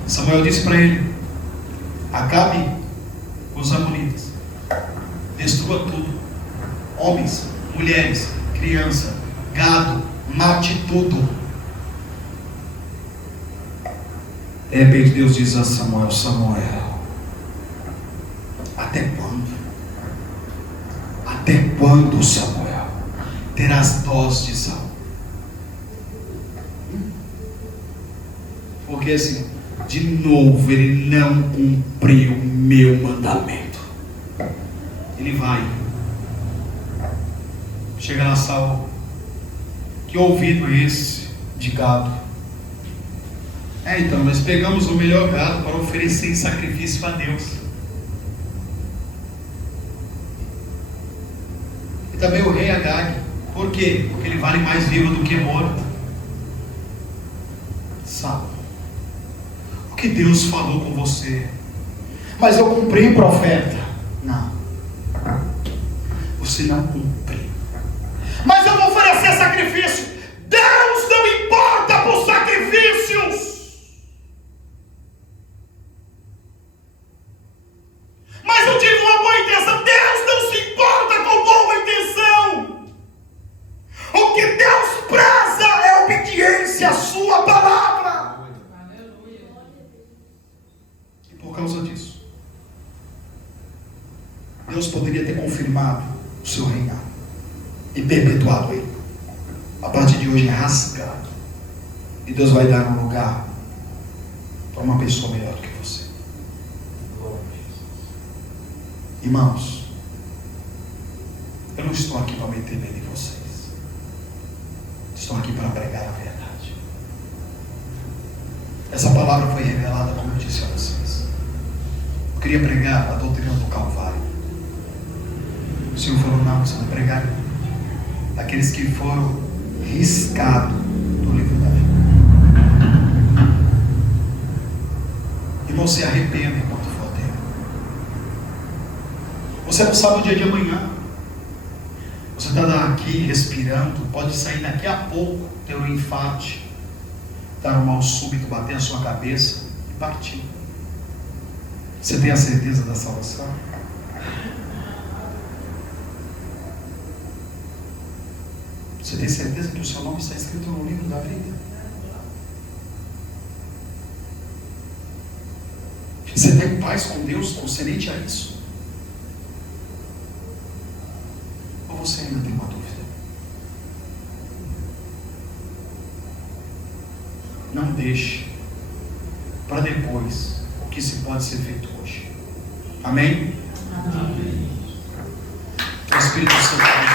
Samuel disse para ele: acabe com os amonitas, destrua tudo, homens, mulheres, criança, gado, mate tudo. De repente Deus diz a Samuel: Samuel, até quando? Até quando, Samuel, terás dós de Saul? Porque assim, de novo ele não cumpriu o meu mandamento. Ele vai. Chega lá Saul: que ouvido é esse de gado? Então, nós pegamos o melhor gado para oferecer em sacrifício a Deus. E também o rei Agag. Por quê? Porque ele vale mais vivo do que morto. Sabe? O que Deus falou com você? Mas eu cumpri, profeta. Não. Você não cumpriu. Mas eu vou oferecer sacrifício. Deus não importa por sacrifícios. Mas eu tive uma boa intenção. Deus não se importa com boa intenção. O que Deus preza é a obediência à sua palavra. Aleluia. E por causa disso, Deus poderia ter confirmado o seu reinado e perpetuado ele. A partir de hoje é rasgado. E Deus vai dar um lugar para uma pessoa melhor do que você. Irmãos, eu não estou aqui para meter medo em vocês. Estou aqui para pregar a verdade. Essa palavra foi revelada, como eu disse a vocês. Eu queria pregar a doutrina do Calvário. O Senhor falou: não, você vai pregar aqueles que foram riscados do livro da vida. Irmão, se arrependa enquanto for tempo. Você não sabe o dia de amanhã. Você está aqui respirando, pode sair daqui a pouco, ter um infarte, dar um mal súbito, bater na sua cabeça e partir. Você tem a certeza da salvação? Você tem certeza que o seu nome está escrito no livro da vida? Você tem paz com Deus concernente a isso? Ou você ainda tem uma dúvida? Não deixe para depois o que se pode ser feito hoje. Amém? Amém. O Espírito Santo